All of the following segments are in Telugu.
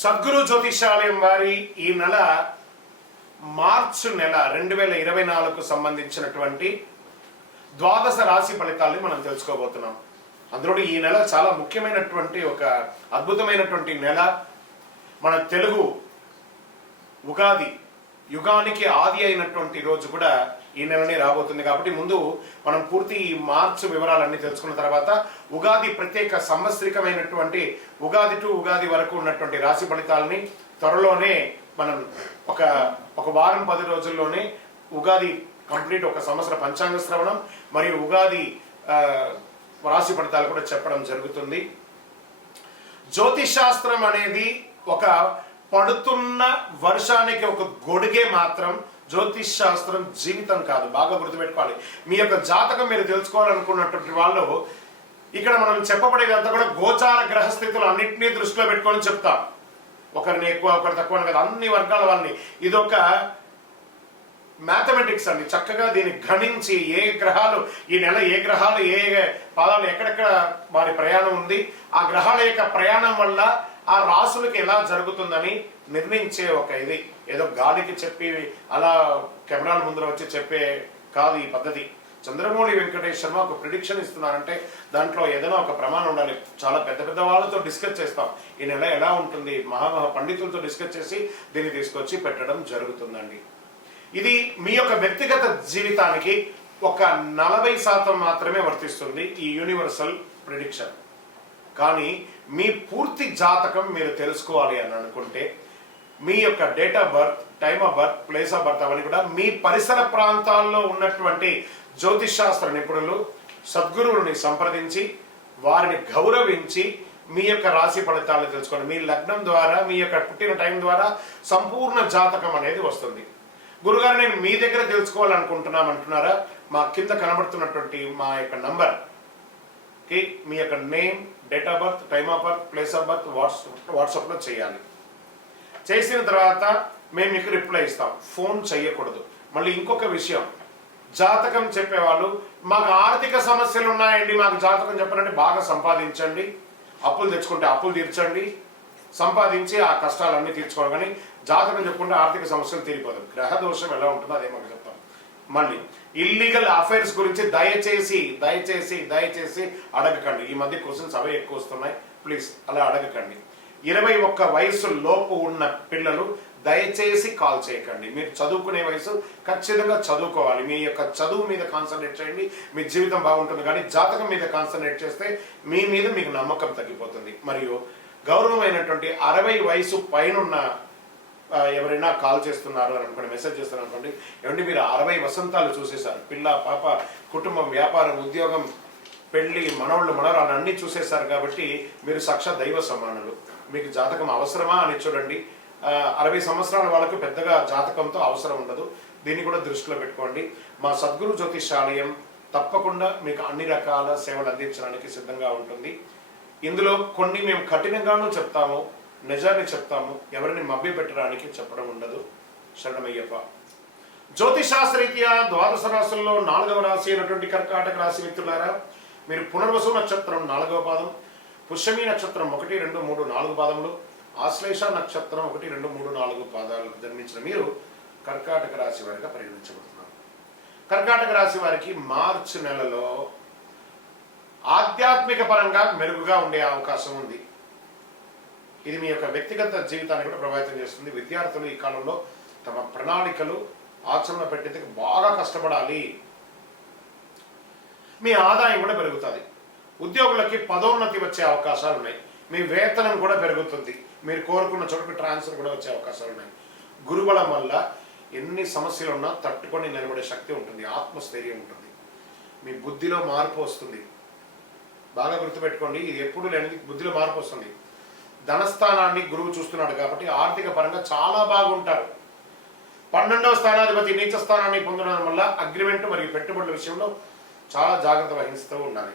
సద్గురు జ్యోతిషాలయం వారి ఈ నెల మార్చి నెల 2024కు సంబంధించినటువంటి ద్వాదశ రాశి ఫలితాలని మనం తెలుసుకోబోతున్నాం. అందులో ఈ నెల చాలా ముఖ్యమైనటువంటి ఒక అద్భుతమైనటువంటి నెల. మన తెలుగు ఉగాది యుగానికి ఆది అయినటువంటి రోజు కూడా ఈ నెలనే రాబోతుంది. కాబట్టి ముందు మనం పూర్తి ఈ మార్చి వివరాలన్నీ తెలుసుకున్న తర్వాత ఉగాది ప్రత్యేక సంవత్సరికమైనటువంటి ఉగాది టు ఉగాది వరకు ఉన్నటువంటి రాశి ఫలితాలని త్వరలోనే మనం ఒక వారం 10 రోజుల్లోనే ఉగాది కంప్లీట్ ఒక సంవత్సర పంచాంగ శ్రవణం మరియు ఉగాది రాశి ఫలితాలు కూడా చెప్పడం జరుగుతుంది. జ్యోతిష్ శాస్త్రం అనేది ఒక పడుతున్న వర్షానికి ఒక గొడుగే మాత్రం. జ్యోతిష్ శాస్త్రం జీవితం కాదు, బాగా గుర్తుపెట్టుకోవాలి. మీ యొక్క జాతకం మీరు తెలుసుకోవాలనుకున్నటువంటి వాళ్ళు ఇక్కడ మనం చెప్పబడేదంతా కూడా గోచార గ్రహస్థితులు అన్నింటినీ దృష్టిలో పెట్టుకొని చెప్తాం. ఒకరిని ఎక్కువ ఒకరు తక్కువ కదా, అన్ని వర్గాల వాళ్ళని. ఇదొక మ్యాథమెటిక్స్ అండి. చక్కగా దీన్ని గణించి ఏ గ్రహాలు ఈ నెల ఏ గ్రహాలు ఏ పాదాలు ఎక్కడెక్కడ వారి ప్రయాణం ఉంది, ఆ గ్రహాల యొక్క ప్రయాణం వల్ల ఆ రాసులకి ఎలా జరుగుతుందని నిర్ణయించే ఒక ఇది. ఏదో గాలికి చెప్పి అలా కెమెరాల ముందర వచ్చి చెప్పే కాదు ఈ పద్ధతి. చంద్రమౌళి వెంకటేష్ శర్మ ఒక ప్రిడిక్షన్ ఇస్తున్నారంటే దాంట్లో ఏదైనా ఒక ప్రమాణం ఉండాలి. చాలా పెద్ద పెద్ద వాళ్ళతో డిస్కస్ చేస్తాం ఈ నెల ఎలా ఉంటుంది, మహా పండితులతో డిస్కస్ చేసి దీన్ని తీసుకొచ్చి పెట్టడం జరుగుతుందండి. ఇది మీ యొక్క వ్యక్తిగత జీవితానికి ఒక 40% మాత్రమే వర్తిస్తుంది ఈ యూనివర్సల్ ప్రిడిక్షన్. కానీ మీ పూర్తి జాతకం మీరు తెలుసుకోవాలి అని అనుకుంటే మీ యొక్క date of birth, time of birth, place of birth అవన్నీ కూడా మీ పరిసర ప్రాంతాల్లో ఉన్నటువంటి జ్యోతిష్ శాస్త్ర నిపుణులు సద్గురువుని సంప్రదించి వారిని గౌరవించి మీ యొక్క రాశి ఫలితాలను తెలుసుకోండి. మీ లగ్నం ద్వారా మీ యొక్క పుట్టిన టైం ద్వారా సంపూర్ణ జాతకం అనేది వస్తుంది. గురుగారు నేను మీ దగ్గర తెలుసుకోవాలనుకుంటున్నాం అంటున్నారా? మా కింద కనబడుతున్నటువంటి మా యొక్క నంబర్కి మీ యొక్క name, date of birth, time of birth, place of birth వాట్సాప్లో చేయాలి. చేసిన తర్వాత మేము మీకు రిప్లై ఇస్తాం. ఫోన్ చేయకూడదు. మళ్ళీ ఇంకొక విషయం, జాతకం చెప్పేవాళ్ళు మాకు ఆర్థిక సమస్యలు ఉన్నాయండి, మాకు జాతకం చెప్పాలంటే బాగా సంపాదించండి, అప్పులు తెచ్చుకుంటే అప్పులు తీర్చండి, సంపాదించి ఆ కష్టాలన్నీ తీర్చుకోవాలి. కానీ జాతకం చెప్పుకుంటే ఆర్థిక సమస్యలు తీరిపోదు. గ్రహ దోషం ఎలా ఉంటుందో అదే మాకు చెప్తాం. మళ్ళీ ఇల్లీగల్ అఫైర్స్ గురించి దయచేసి దయచేసి దయచేసి అడగకండి. ఈ మధ్య క్వశ్చన్స్ అవే ఎక్కువ వస్తున్నాయి. ప్లీజ్ అలా అడగకండి. 21 వయసు లోపు ఉన్న పిల్లలు దయచేసి కాల్ చేయకండి. మీరు చదువుకునే వయసు ఖచ్చితంగా చదువుకోవాలి. మీ యొక్క చదువు మీద కాన్సన్ట్రేట్ చేయండి, మీ జీవితం బాగుంటుంది. కానీ జాతకం మీద కాన్సన్ట్రేట్ చేస్తే మీ మీద మీకు నమ్మకం తగ్గిపోతుంది. మరియు గౌరవమైనటువంటి 60 వయసు పైనున్న ఎవరైనా కాల్ చేస్తున్నారు అని అనుకోండి, మెసేజ్ చేస్తున్నారు అనుకోండి, ఏమంటే మీరు 60 వసంతాలు చూసేశారు, పిల్ల పాప కుటుంబం వ్యాపారం ఉద్యోగం పెళ్లి మనవాళ్ళు మనవరాలు అన్నీ చూసేశారు కాబట్టి మీరు సాక్షాత్ దైవ సమానులు. మీకు జాతకం అవసరమా అని చూడండి. 60 సంవత్సరాల వాళ్ళకు పెద్దగా జాతకంతో అవసరం ఉండదు. దీన్ని కూడా దృష్టిలో పెట్టుకోండి. మా సద్గురు జ్యోతిషాలయం తప్పకుండా మీకు అన్ని రకాల సేవలు అందించడానికి సిద్ధంగా ఉంటుంది. ఇందులో కొన్ని మేము కఠినంగానూ చెప్తాము, నిజాన్ని చెప్తాము, ఎవరిని మభ్య పెట్టడానికి చెప్పడం ఉండదు. శరణమయ్యప్ప. జ్యోతిశాస్త్రరీత్యా ద్వాదశ రాశుల్లో 4వ రాశి అయినటువంటి కర్కాటక రాశి వ్యక్తులారా, మీరు పునర్వసు నక్షత్రం 4వ పాదం, పుష్యమి నక్షత్రం 1, 2, 3, 4 పాదములు, ఆశ్లేష నక్షత్రం 1, 2, 3, 4 పాదాలకు జన్మించిన మీరు కర్కాటక రాశి వారిగా పరిగణించబడుతున్నారు. కర్కాటక రాశి వారికి మార్చి నెలలో ఆధ్యాత్మిక పరంగా మెరుగుగా ఉండే అవకాశం ఉంది. ఇది మీ యొక్క వ్యక్తిగత జీవితాన్ని కూడా ప్రభావితం చేస్తుంది. విద్యార్థులు ఈ కాలంలో తమ ప్రణాళికలు ఆచరణ పెట్టేందుకు బాగా కష్టపడాలి. మీ ఆదాయం కూడా పెరుగుతుంది. ఉద్యోగులకి పదోన్నతి వచ్చే అవకాశాలు ఉన్నాయి. మీ వేతనం కూడా పెరుగుతుంది. మీరు కోరుకున్న చోటుకు ట్రాన్స్ఫర్ కూడా వచ్చే అవకాశాలు ఉన్నాయి. గురుబలం వల్ల ఎన్ని సమస్యలు ఉన్నా తట్టుకొని నిలబడే శక్తి ఉంటుంది, ఆత్మస్థైర్యం ఉంటుంది. మీ బుద్ధిలో మార్పు వస్తుంది. బాగా గుర్తుపెట్టుకోండి, ఇది ఎప్పుడు లేనిది బుద్ధిలో మార్పు వస్తుంది. ధనస్థానాన్ని గురువు చూస్తున్నాడు కాబట్టి ఆర్థిక పరంగా చాలా బాగుంటారు. 12వ స్థానాధిపతి నీచ స్థానాన్ని పొందడం వల్ల అగ్రిమెంట్ మరియు పెట్టుబడుల విషయంలో చాలా జాగ్రత్త వహిస్తూ ఉండాలి.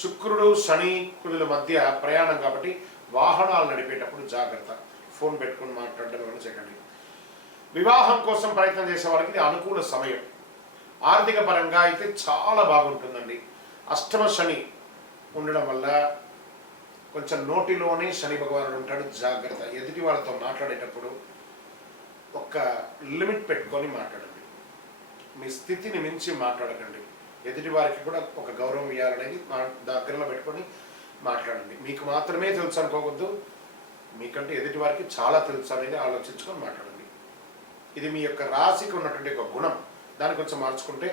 శుక్రుడు శని కుజుల మధ్య ప్రయాణం కాబట్టి వాహనాలు నడిపేటప్పుడు జాగ్రత్త. ఫోన్ పెట్టుకుని మాట్లాడడం వల్ల చేయకండి. వివాహం కోసం ప్రయత్నం చేసే వాళ్ళకి ఇది అనుకూల సమయం. ఆర్థిక పరంగా అయితే చాలా బాగుంటుందండి. అష్టమ శని ఉండడం వల్ల కొంచెం నోటిలోనే శని భగవానుడు ఉంటాడు, జాగ్రత్త. ఎదుటి వాళ్ళతో మాట్లాడేటప్పుడు ఒక లిమిట్ పెట్టుకొని మాట్లాడండి. మీ స్థితిని మించి మాట్లాడకండి. ఎదుటి వారికి కూడా ఒక గౌరవం ఇవ్వాలనేది దగ్గరలో పెట్టుకొని మాట్లాడండి. మీకు మాత్రమే తెలుసు అనుకోవద్దు, మీకంటే ఎదుటి వారికి చాలా తెలుసు అనేది ఆలోచించుకొని మాట్లాడండి. ఇది మీ యొక్క రాశికి ఉన్నటువంటి ఒక గుణం. దాన్ని కొంచెం మార్చుకుంటే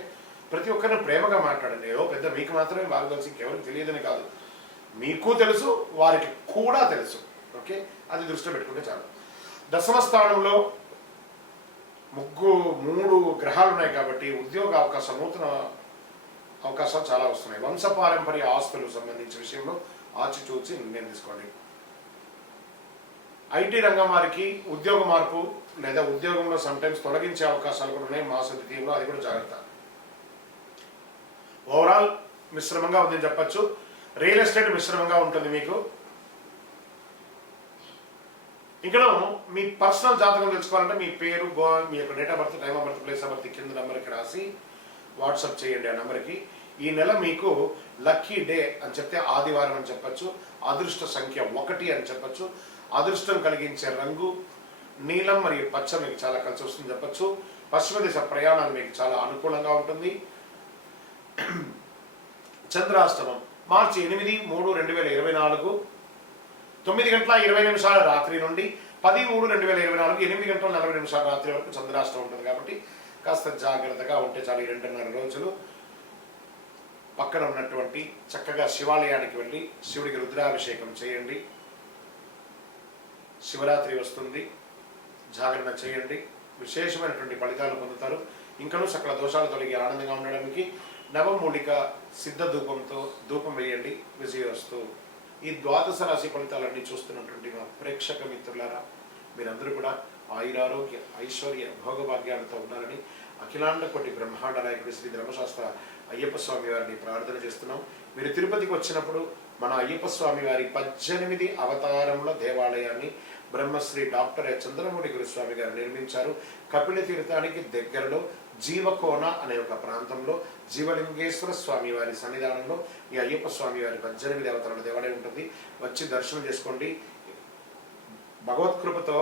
ప్రతి ఒక్కరిని ప్రేమగా మాట్లాడండి. ఏదో పెద్ద మీకు మాత్రమే బాగా తెలుసు, ఇంకెవరికి తెలియదని కాదు, మీకు తెలుసు, వారికి కూడా తెలుసు. ఓకే, అది దృష్టిలో పెట్టుకుంటే చాలు. దశమ స్థానంలో 3 గ్రహాలు ఉన్నాయి కాబట్టి ఉద్యోగ అవకాశం, నూతన అవకాశాలు చాలా వస్తున్నాయి. వంశపారంపర్య ఆస్తులకు సంబంధించిన విషయంలో ఆచితూచి నిర్ణయం తీసుకోండి. ఐటీ రంగం వారికి ఉద్యోగ మార్పు లేదా ఉద్యోగంలో సమ్టైమ్స్ తొలగించే అవకాశాలు కూడా ఉన్నాయి మాస ద్వితీయంలో, అది కూడా జాగ్రత్త. ఓవరాల్ మిశ్రమంగా ఉందని చెప్పచ్చు. రియల్ ఎస్టేట్ మిశ్రమంగా ఉంటుంది మీకు. ఇక్కడ మీ పర్సనల్ జాతకం తెలుసుకోవాలంటే మీ పేరు, మీ యొక్క date of birth, time of birth, place of birth కింద నెంబర్కి రాసి వాట్సాప్ చేయండి. ఆ నెంబర్కి ఈ నెల మీకు లక్కీ డే అని చెప్తే ఆదివారం అని చెప్పచ్చు, అదృష్ట సంఖ్య 1 అని చెప్పచ్చు, అదృష్టం కలిగించే రంగు నీలం మరియు పచ్చ మీకు చాలా కలిసి వస్తుంది చెప్పచ్చు. పశ్చిమ దిశ ప్రయాణాలు మీకు చాలా అనుకూలంగా ఉంటుంది. చంద్రాష్టమం మార్చి 8/3/2024 9:20 రాత్రి నుండి 10/3/2024 8:40 రాత్రి వరకు చంద్రాష్టమం ఉంటుంది. కాబట్టి కాస్త జాగ్రత్తగా ఉంటే చాలు. ఈ 2.5 రోజులు పక్కన ఉన్నటువంటి చక్కగా శివాలయానికి వెళ్ళి శివుడికి రుద్రాభిషేకం చేయండి. శివరాత్రి వస్తుంది, జాగరణ చేయండి, విశేషమైనటువంటి ఫలితాలు పొందుతారు. ఇంకనూ సకల దోషాలు తొలగి ఆనందంగా ఉండడానికి నవమూలిక సిద్ధ ధూపంతో ధూపం వేయండి. విజయవస్తు. ఈ ద్వాదశ రాశి ఫలితాలన్నీ చూస్తున్నటువంటి మా ప్రేక్షక మిత్రులారా, మీరందరూ కూడా ఆయురారోగ్య ఐశ్వర్య భోగభాగ్యాలతో ఉండాలని అఖిలాండ కోటి బ్రహ్మాండ నాయకుడి శ్రీ ధర్మశాస్త్ర అయ్యప్ప స్వామి వారిని ప్రార్థన చేస్తున్నాం. మీరు తిరుపతికి వచ్చినప్పుడు మన అయ్యప్ప స్వామి వారి 18 అవతారముల దేవాలయాన్ని బ్రహ్మశ్రీ డాక్టర్ చంద్రమౌళి గురుస్వామి గారు నిర్మించారు. కపిల తీర్థానికి దగ్గరలో జీవకోన అనే ఒక ప్రాంతంలో జీవలింగేశ్వర స్వామి వారి సన్నిధానంలో ఈ అయ్యప్ప స్వామి వారి 18 అవతారాల దేవాలయం ఉంటుంది. వచ్చి దర్శనం చేసుకోండి. భగవత్కృపతో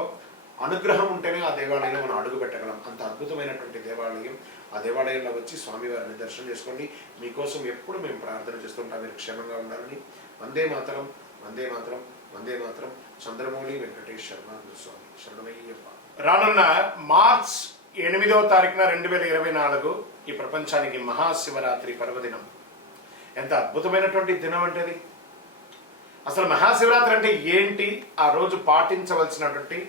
అనుగ్రహం ఉంటేనే ఆ దేవాలయంలో మనం అడుగు పెట్టగలం. అంత అద్భుతమైనటువంటి దేవాలయం. ఆ దేవాలయంలో వచ్చి స్వామివారిని దర్శనం చేసుకోండి. మీకోసం ఎప్పుడు మేము ప్రార్థన చేస్తుంటాం, మీరు క్షేమంగా ఉండాలని. వందే మాతరం, వందే మాతరం, వందే మాతరం. చంద్రమౌళి వెంకటేష్ శర్మ గురుస్వామి శరణమయ్యప్ప. రానున్న మార్చ్ 8వ తారీఖున 2024 ఈ ప్రపంచానికి మహాశివరాత్రి పర్వదినం. ఎంత అద్భుతమైనటువంటి దినం అంటే అది. అసలు మహాశివరాత్రి అంటే ఏంటి, ఆ రోజు పాటించవలసినటువంటి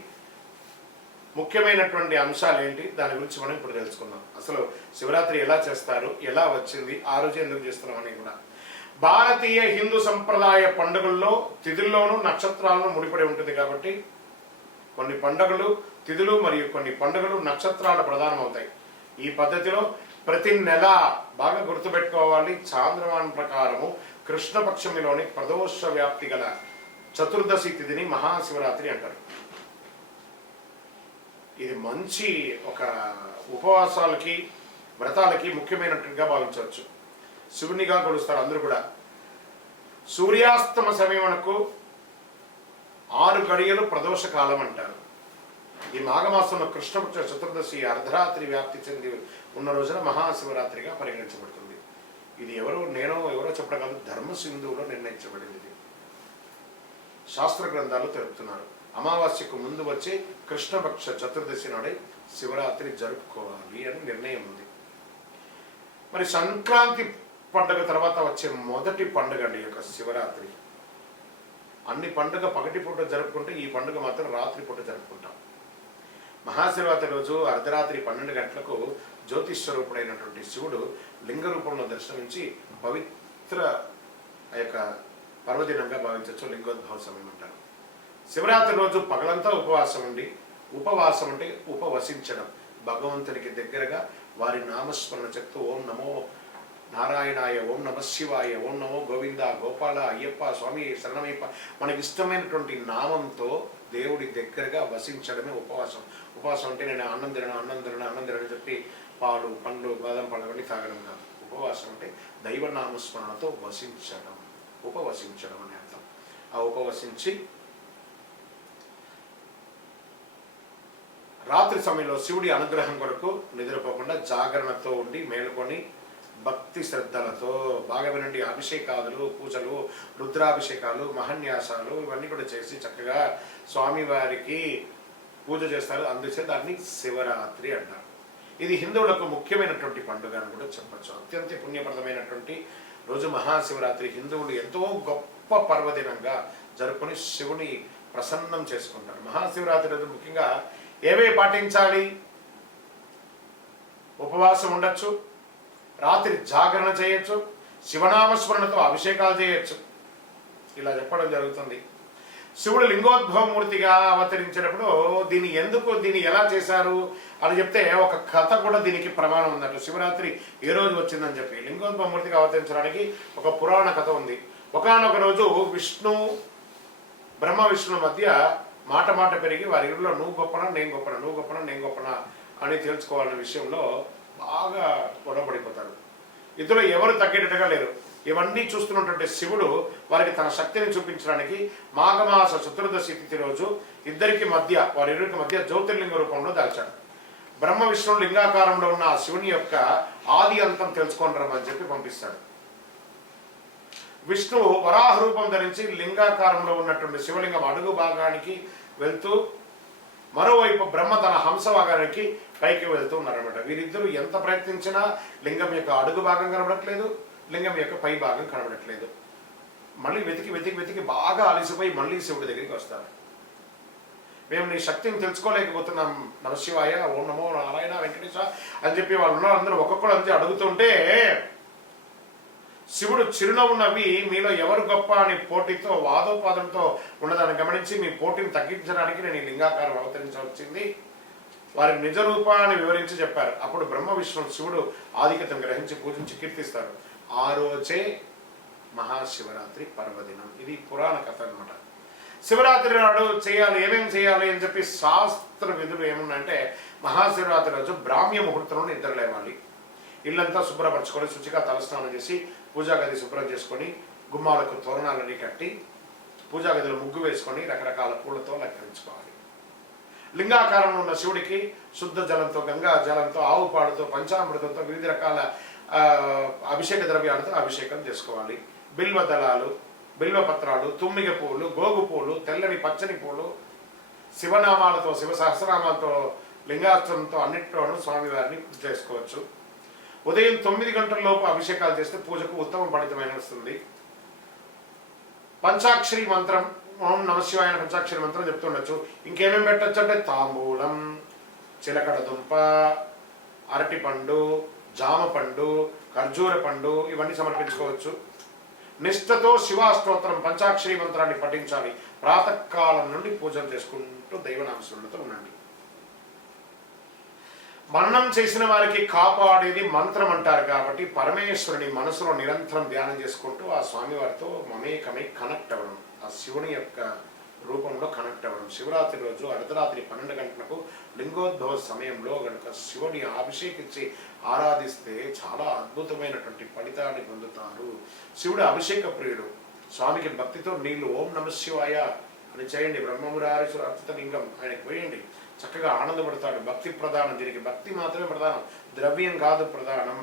ముఖ్యమైనటువంటి అంశాలు ఏంటి, దాని గురించి మనం ఇప్పుడు తెలుసుకుందాం. అసలు శివరాత్రి ఎలా చేస్తారు, ఎలా వచ్చింది, ఆ రోజు ఎందుకు చేస్తున్నాం అని కూడా. భారతీయ హిందూ సంప్రదాయ పండుగల్లో తిథుల్లోనూ నక్షత్రాలను ముడిపడి ఉంటుంది. కాబట్టి కొన్ని పండుగలు తిథులు మరియు కొన్ని పండుగలు నక్షత్రాలు ప్రధానమవుతాయి. ఈ పద్ధతిలో ప్రతి నెల బాగా గుర్తుపెట్టుకోవాలి. చాంద్రమాన ప్రకారము కృష్ణపక్షమిలోని ప్రదోష వ్యాప్తి గల చతుర్దశి తిథిని మహాశివరాత్రి అంటారు. ఇది మంచి ఒక ఉపవాసాలకి వ్రతాలకి ముఖ్యమైనట్టుగా భావించవచ్చు. శివునిగా కొలుస్తారు అందరూ కూడా. సూర్యాస్తమ సమయమునకు 6 గడియలు ప్రదోష కాలం అంటారు. ఈ మాఘమాసంలో కృష్ణపక్ష చతుర్దశి అర్ధరాత్రి వ్యాప్తి చెంది ఉన్న రోజున మహాశివరాత్రిగా పరిగణించబడుతుంది. ఇది ఎవరో చెప్పడం కాదు, ధర్మసింధువులో నిర్ణయించబడింది. ఇది శాస్త్ర గ్రంథాలు తెలుపుతున్నారు. అమావాస్యకు ముందు వచ్చే కృష్ణపక్ష చతుర్దశి నాడే శివరాత్రి జరుపుకోవాలి అని నిర్ణయం ఉంది. మరి సంక్రాంతి పండుగ తర్వాత వచ్చే మొదటి పండుగ అండి యొక్క శివరాత్రి. అన్ని పండుగ పగటిపూట జరుపుకుంటే ఈ పండుగ మాత్రం రాత్రిపూట జరుపుకుంటాం. మహాశివరాత్రి రోజు అర్ధరాత్రి 12 గంటలకు జ్యోతిస్వరూపుడైనటువంటి శివుడు లింగ రూపంలో దర్శనమించి పవిత్ర ఆ యొక్క పర్వదినంగా భావించవచ్చు. లింగోద్భవ సమయం అంటారు. శివరాత్రి రోజు పగలంతా ఉపవాసం ఉండి, ఉపవాసం అంటే ఉపవసించడం, భగవంతునికి దగ్గరగా వారి నామస్మరణ చెప్తూ ఓం నమో నారాయణాయ, ఓం నమ శివాయ, ఓం నమో గోవింద, గోపాల, అయ్యప్ప, స్వామి శరణమయ్యప్ప, మనకి ఇష్టమైనటువంటి నామంతో దేవుడి దగ్గరగా వసించడమే ఉపవాసం. ఉపవాసం అంటే నేను అన్నం తినని చెప్పి పాలు, పండ్లు, బాదం పళ్ళు అవన్నీ తాగడం కాదు. ఉపవాసం అంటే దైవనామస్మరణతో వసించడం, ఉపవసించడం అనే అర్థం. ఆ ఉపవసించి రాత్రి సమయంలో శివుడి అనుగ్రహం కొరకు నిద్రపోకుండా జాగరణతో ఉండి మేలుకొని భక్తి శ్రద్ధలతో బాగా వినండి, అభిషేకాదులు, పూజలు, రుద్రాభిషేకాలు, మహన్యాసాలు ఇవన్నీ కూడా చేసి చక్కగా స్వామివారికి పూజ చేస్తారు. అందుచే దాన్ని శివరాత్రి అంటారు. ఇది హిందువులకు ముఖ్యమైనటువంటి పండుగ అని కూడా చెప్పచ్చు. అత్యంత పుణ్యప్రదమైనటువంటి రోజు మహాశివరాత్రి. హిందువులు ఎంతో గొప్ప పర్వదినంగా జరుపుకొని శివుని ప్రసన్నం చేసుకుంటారు. మహాశివరాత్రి రోజు ముఖ్యంగా ఏవేవి పాటించాలి? ఉపవాసం ఉండొచ్చు, రాత్రి జాగరణ చేయొచ్చు, శివనామస్మరణతో అభిషేకాలు చేయొచ్చు. ఇలా చెప్పడం జరుగుతుంది. శివుడు లింగోద్భవమూర్తిగా అవతరించినప్పుడు దీన్ని ఎలా చేశారు అని చెప్తే ఒక కథ కూడా దీనికి ప్రమాణం ఉందట. శివరాత్రి ఏ రోజు వచ్చిందని చెప్పి లింగోద్భవమూర్తిగా అవతరించడానికి ఒక పురాణ కథ ఉంది. ఒకానొక రోజు బ్రహ్మ విష్ణు మధ్య మాట పెరిగి వారి ఇరులో నువ్వు గొప్పనా నేను గొప్పనా, నువ్వు గొప్పనా నేను గొప్పనా అని తెలుసుకోవాలనే విషయంలో బాగా గొడవపడిపోతారు. ఇద్దరు ఎవరు తగ్గేటట్టుగా లేరు. ఇవన్నీ చూస్తున్నటువంటి శివుడు వారికి తన శక్తిని చూపించడానికి మాఘమాస చతుర్దశి తిథి రోజు వారిరువురికి మధ్య జ్యోతిర్లింగ రూపంలో దాల్చాడు. బ్రహ్మ విష్ణువు లింగాకారంలో ఉన్న ఆ శివుని యొక్క ఆది అంతం తెలుసుకొని రమ్మని చెప్పి పంపిస్తాడు. విష్ణువు వరాహ రూపం ధరించి లింగాకారంలో ఉన్నటువంటి శివలింగం అడుగు భాగానికి వెళ్తూ, మరోవైపు బ్రహ్మ తన హంస భాగానికి పైకి వెళ్తూ ఉన్నారన్నమాట. వీరిద్దరూ ఎంత ప్రయత్నించినా లింగం యొక్క అడుగు భాగం కనబడట్లేదు, లింగం యొక్క పై భాగం కనబడట్లేదు. మళ్ళీ వెతికి బాగా అలసిపోయి మళ్ళీ శివుడి దగ్గరికి వస్తారు. మేము నీ శక్తిని తెలుసుకోలేకపోతున్నాం నమశివాయ, ఓం నమో నారాయణ వెంకటేశ అని చెప్పి వాళ్ళందరూ ఒక్కొక్కరు అంతే అడుగుతుంటే శివుడు చిరునవ్వు నవ్వి మీలో ఎవరు గొప్ప అని పోటీతో వాదోపాదంతో ఉన్నదాన్ని గమనించి మీ పోటీని తగ్గించడానికి నేను ఈ లింగాకారం అవతరించవచ్చింది, వారి నిజ రూపాన్ని వివరించి చెప్పారు. అప్పుడు బ్రహ్మ విష్ణు శివుడు ఆధిక్యతను గ్రహించి పూజించి కీర్తిస్తారు. ఆ రోజే మహాశివరాత్రి పర్వదినం. ఇది పురాణ కథ అనమాట. శివరాత్రి నాడు ఏమేమి చేయాలి అని చెప్పి శాస్త్ర విధులు ఏమున్నాయంటే, మహాశివరాత్రి రోజు బ్రాహ్మ్య ముహూర్తంలో నిద్ర లేవాలి, ఇల్లంతా శుభ్రపరచుకొని శుచిగా తలస్నానం చేసి పూజా గది శుభ్రం చేసుకొని గుమ్మాలకు తోరణాలన్నీ కట్టి పూజా గదిలో ముగ్గు వేసుకొని రకరకాల పూలతో అలంకరించుకోవాలి. లింగాకారంలో ఉన్న శివుడికి శుద్ధ జలంతో, గంగా జలంతో, ఆవు పాడుతో, పంచామృతంతో, వివిధ రకాల అభిషేక ద్రవ్యాలతో అభిషేకం చేసుకోవాలి. బిల్వ దళాలు, బిల్వపత్రాలు, తుమ్మిగ పూలు, గోగు పూలు, తెల్లని పచ్చని పూలు, శివనామాలతో, శివ సహస్రనామాలతో, లింగాస్త్రంతో అన్నింటిలోనూ స్వామివారిని పూజ చేసుకోవచ్చు. ఉదయం 9 గంటల లోపు అభిషేకాలు చేస్తే పూజకు ఉత్తమ ఫలితమైన వస్తుంది. పంచాక్షరి మంత్రం, ఓం నమశివాయ పంచాక్షరి మంత్రం చెప్తుండొచ్చు. ఇంకేమేమి పెట్టచ్చు అంటే తాంబూలం, చిలకడ దుంప, అరటిపండు, జామ పండు, ఖర్జూర పండు ఇవన్నీ సమర్పించుకోవచ్చు. నిష్ఠతో శివాస్తోత్రం పంచాక్షరి మంత్రాన్ని పఠించాలి. ప్రాతకాలం నుండి పూజలు చేసుకుంటూ దైవనామస్మరణతో ఉండండి. మరణం చేసిన వారికి కాపాడేది మంత్రం అంటారు కాబట్టి పరమేశ్వరుని మనసులో నిరంతరం ధ్యానం చేసుకుంటూ ఆ స్వామివారితో మమేకమై కనెక్ట్ అవ్వడం, ఆ శివుని యొక్క రూపంలో కనెక్ట్ అవ్వడం. శివరాత్రి రోజు అర్ధరాత్రి 12 గంటలకు లింగోద్భవ సమయంలో గనుక శివుని అభిషేకించి ఆరాధిస్తే చాలా అద్భుతమైనటువంటి ఫలితాన్ని పొందుతారు. శివుడు అభిషేక ప్రియుడు. స్వామికి భక్తితో నీళ్లు ఓం నమశివాయ అని చేయండి. బ్రహ్మమురారీశ్వర అర్చిత లింగం ఆయనకు పోయండి, చక్కగా ఆనందపడతాడు. భక్తి ప్రధానం, దీనికి భక్తి మాత్రమే ప్రధానం, ద్రవ్యం కాదు ప్రధానం.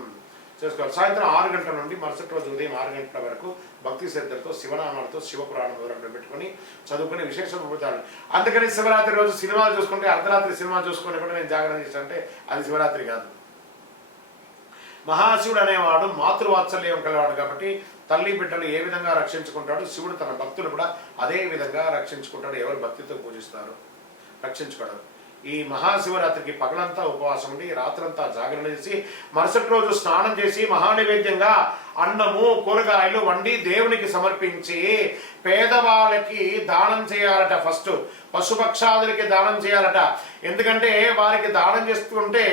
చేసుకోవాలి. సాయంత్రం 6 గంటల నుండి మరుసటి రోజు ఉదయం 6 గంటల వరకు భక్తి శ్రద్ధలతో శివనామాలతో శివపురాణం మొదలు పెట్టుకొని చదువుకుని విశేషం పొందుతాడు. అందుకని శివరాత్రి రోజు సినిమాలు చూసుకుంటే అర్ధరాత్రి సినిమా చూసుకుని కూడా నేను జాగరణ చేస్తానంటే అది శివరాత్రి కాదు. మహాశివుడు అనేవాడు మాతృవాత్సల్యం కలివాడు కాబట్టి తల్లి బిడ్డలు ఏ విధంగా రక్షించుకుంటాడు, శివుడు తన భక్తులు కూడా అదే విధంగా రక్షించుకుంటాడు. ఎవరు భక్తితో పూజిస్తారు రక్షించుకోవడం. ఈ మహాశివరాత్రికి పగలంతా ఉపవాసం ఉండి రాత్రంతా జాగరణ చేసి మరుసటి రోజు స్నానం చేసి మహానైవేద్యంగా అన్నము కూరగాయలు వండి దేవునికి సమర్పించి పేదవాళ్ళకి దానం చేయాలట. ఫస్ట్ పశుపక్షాదులకి దానం చేయాలట. ఎందుకంటే వారికి దానం చేస్తుంటే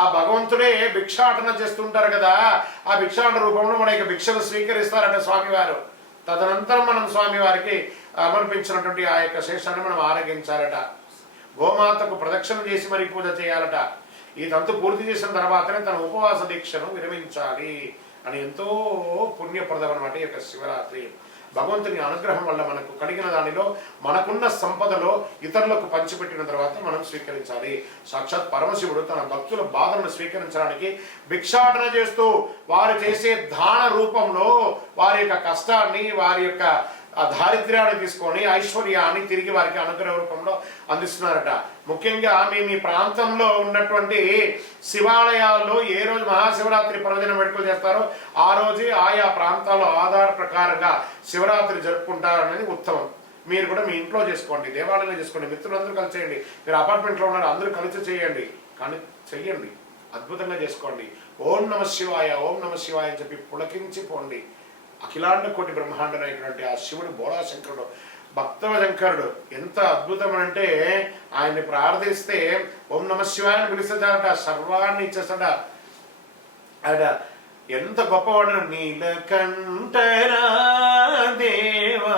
ఆ భగవంతుడే భిక్షాటన చేస్తుంటారు కదా, ఆ భిక్షాటన రూపంలో మనకి భిక్షను స్వీకరిస్తారట స్వామివారు. తదనంతరం మనం స్వామివారికి సమర్పించినటువంటి ఆ యొక్క శేషాన్ని మనం ఆరగించాలట. గోమాతకు ప్రదక్షిణ చేసి మరి పూజ చేయాలట. ఈ తంతు పూర్తి చేసిన తర్వాతనే తన ఉపవాస దీక్షను విరమించాలి అని ఎంతో పుణ్యప్రదం అన్నమాట ఈ యొక్క శివరాత్రి. భగవంతుని అనుగ్రహం వల్ల మనకు కలిగిన దానిలో మనకున్న సంపదలో ఇతరులకు పంచిపెట్టిన తర్వాత మనం స్వీకరించాలి. సాక్షాత్ పరమశివుడు తన భక్తుల బాధలను స్వీకరించడానికి భిక్షాటన చేస్తూ వారు చేసే దాన రూపంలో వారి యొక్క కష్టాన్ని, వారి యొక్క ఆ దారిద్ర్యాన్ని తీసుకొని ఐశ్వర్యాన్ని తిరిగి వారికి అనుగ్రహ రూపంలో అందిస్తున్నారట. ముఖ్యంగా మీ ప్రాంతంలో ఉన్నటువంటి శివాలయాల్లో ఏ రోజు మహాశివరాత్రి పర్వదిన వేడుకలు చేస్తారో ఆ రోజే ఆయా ప్రాంతాల్లో ఆధార ప్రకారంగా శివరాత్రి జరుపుకుంటారనేది ఉత్తమం. మీరు కూడా మీ ఇంట్లో చేసుకోండి, దేవాలయంలో చేసుకోండి, మిత్రులందరూ కలిసి చేయండి. మీరు అపార్ట్మెంట్లో ఉన్నారు, అందరూ కలిసి చేయండి, కానీ చెయ్యండి, అద్భుతంగా చేసుకోండి. ఓం నమ శివాయ, ఓం నమ శివాయ అని చెప్పి పులకించి పోండి. అఖిలాండ కోటి బ్రహ్మాండ నాయకుడు ఆ శివుడు బోళాశంకరుడు, భక్తశంకరుడు ఎంత అద్భుతమనంటే ఆయన్ని ప్రార్థిస్తే ఓం నమ శివాయని పిలుస్తాడట, సర్వాన్ని ఇచ్చేస్తాడ. ఆయన ఎంత గొప్పవాడు. నీలకంఠరా దేవా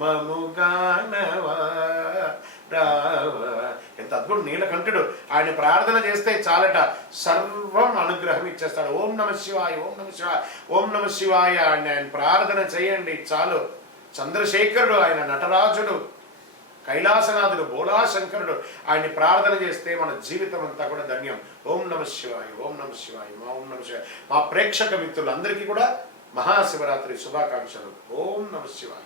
మముగానవా రావా, ఎంత అద్భుతం. నీలకంఠుడు ఆయన ప్రార్థన చేస్తే చాలట, సర్వం అనుగ్రహం ఇచ్చేస్తాడు. ఓం నమ శివాయ, ఓం నమ శివాయ, ఓం నమ శివాయ అని ఆయన ప్రార్థన చేయండి చాలు. చంద్రశేఖరుడు, ఆయన నటరాజుడు, కైలాసనాథుడు, బోళాశంకరుడు, ఆయన్ని ప్రార్థన చేస్తే మన జీవితం అంతా కూడా ధన్యం. ఓం నమ శివాయ, ఓం నమ శివాయ, మా ఓం నమ శివాయ. మా ప్రేక్షక మిత్రులందరికీ కూడా మహాశివరాత్రి శుభాకాంక్షలు. ఓం నమ శివాయ.